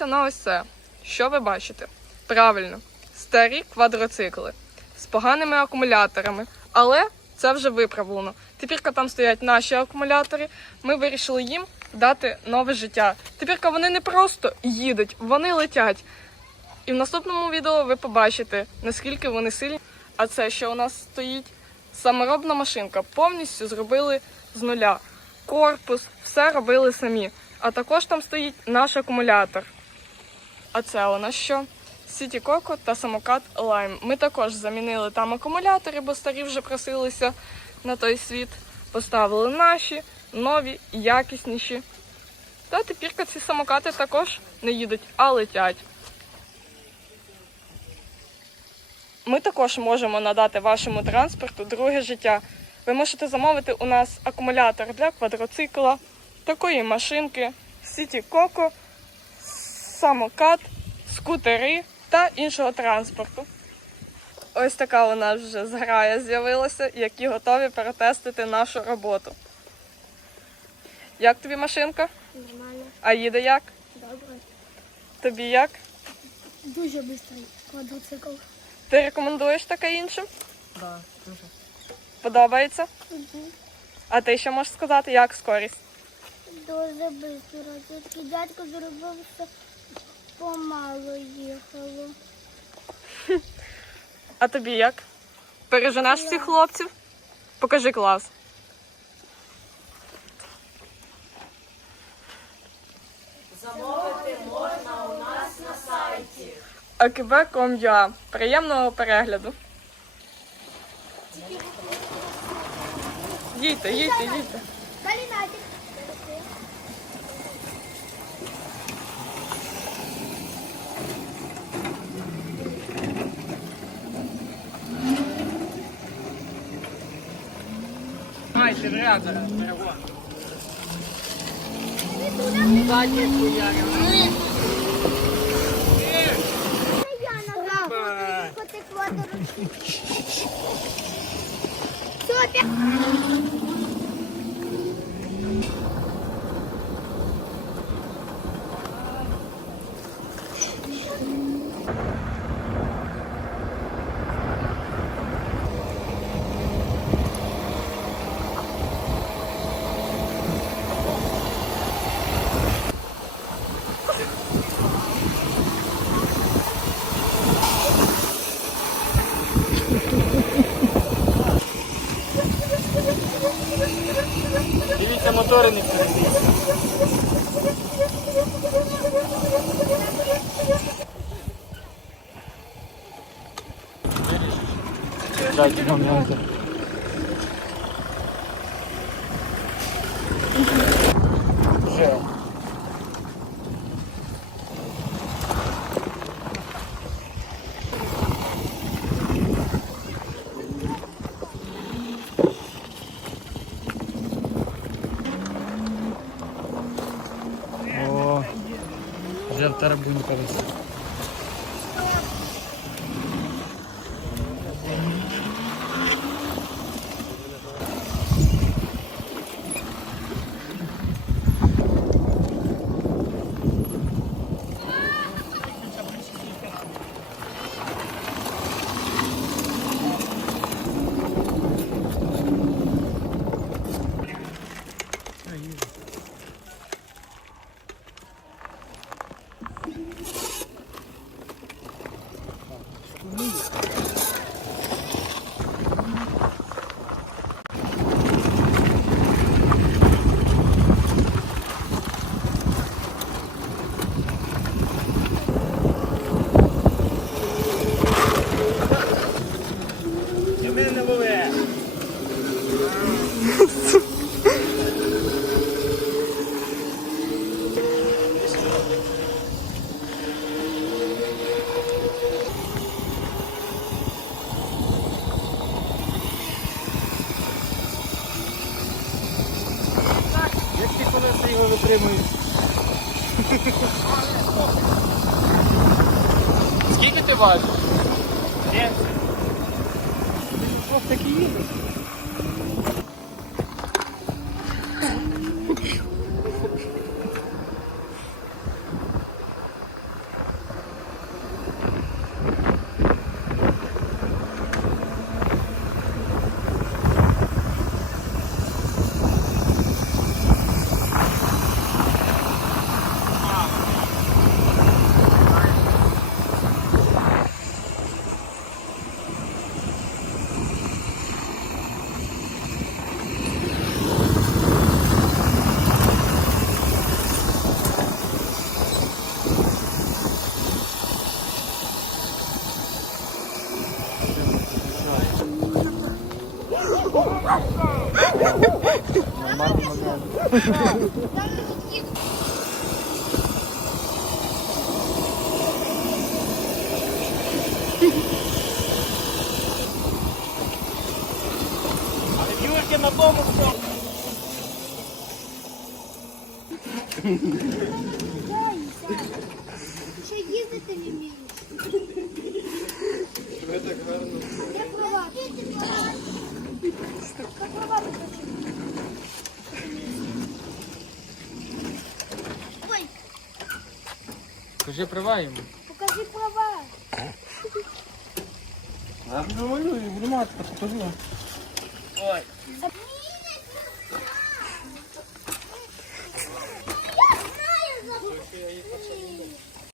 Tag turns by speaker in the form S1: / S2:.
S1: подивіться на ось це. Що ви бачите? Правильно, старі квадроцикли з поганими акумуляторами, але це вже виправлено. Тепер там стоять наші акумулятори. Ми вирішили їм дати нове життя. Тепер вони не просто їдуть, вони летять. І в наступному відео ви побачите, наскільки вони сильні. А це, що у нас стоїть, саморобна машинка. Повністю зробили з нуля. Корпус, все робили самі. А також там стоїть наш акумулятор. А це у нас що? Сіті Коко та самокат Лайм. Ми також замінили там акумулятори, бо старі вже просилися на той світ. Поставили наші, нові, якісніші. Та тепер ці самокати також не їдуть, а летять. Ми також можемо надати вашому транспорту друге життя. Ви можете замовити у нас акумулятор для квадроцикла, такої машинки, Сіті Коко, самокат, скутери та іншого транспорту. Ось така у нас вже зграя з'явилася, які готові перетестити нашу роботу. Як тобі машинка?
S2: Нормально,
S1: А їде як?
S2: добре.
S1: Тобі як?
S2: Дуже швидкий квадроцикл.
S1: Ти рекомендуєш таке іншим?
S3: Да, дуже.
S1: Подобається?
S2: Угу.
S1: А ти що можеш сказати, як скорість?
S2: Дуже швидко. Тільки дядько зробив, що помало їхало.
S1: А тобі як? Переженеш всіх хлопців? Покажи клас.
S3: Замовити можна у нас на сайті.
S1: АКБ.com.ua. Приємного перегляду. Їдьте, їдьте, їдьте.
S3: Майже ряд зараз перегон. Задні хуярі.
S2: Я награв. Потекло до руки. Супер.
S3: мотори не перебіг. Дайте моменти. Вже в тарабунька Колеса його витримують? Скільки ти важиш? 70. Ох, такі їдуть. Юрки на тому що.
S2: Ще їздити не вмієш. Ви так гарно. Я права. Я права покажи. Ой,
S3: Кажи права йому.
S2: покажи права.
S3: Я говорю, матка, покажу. Ой.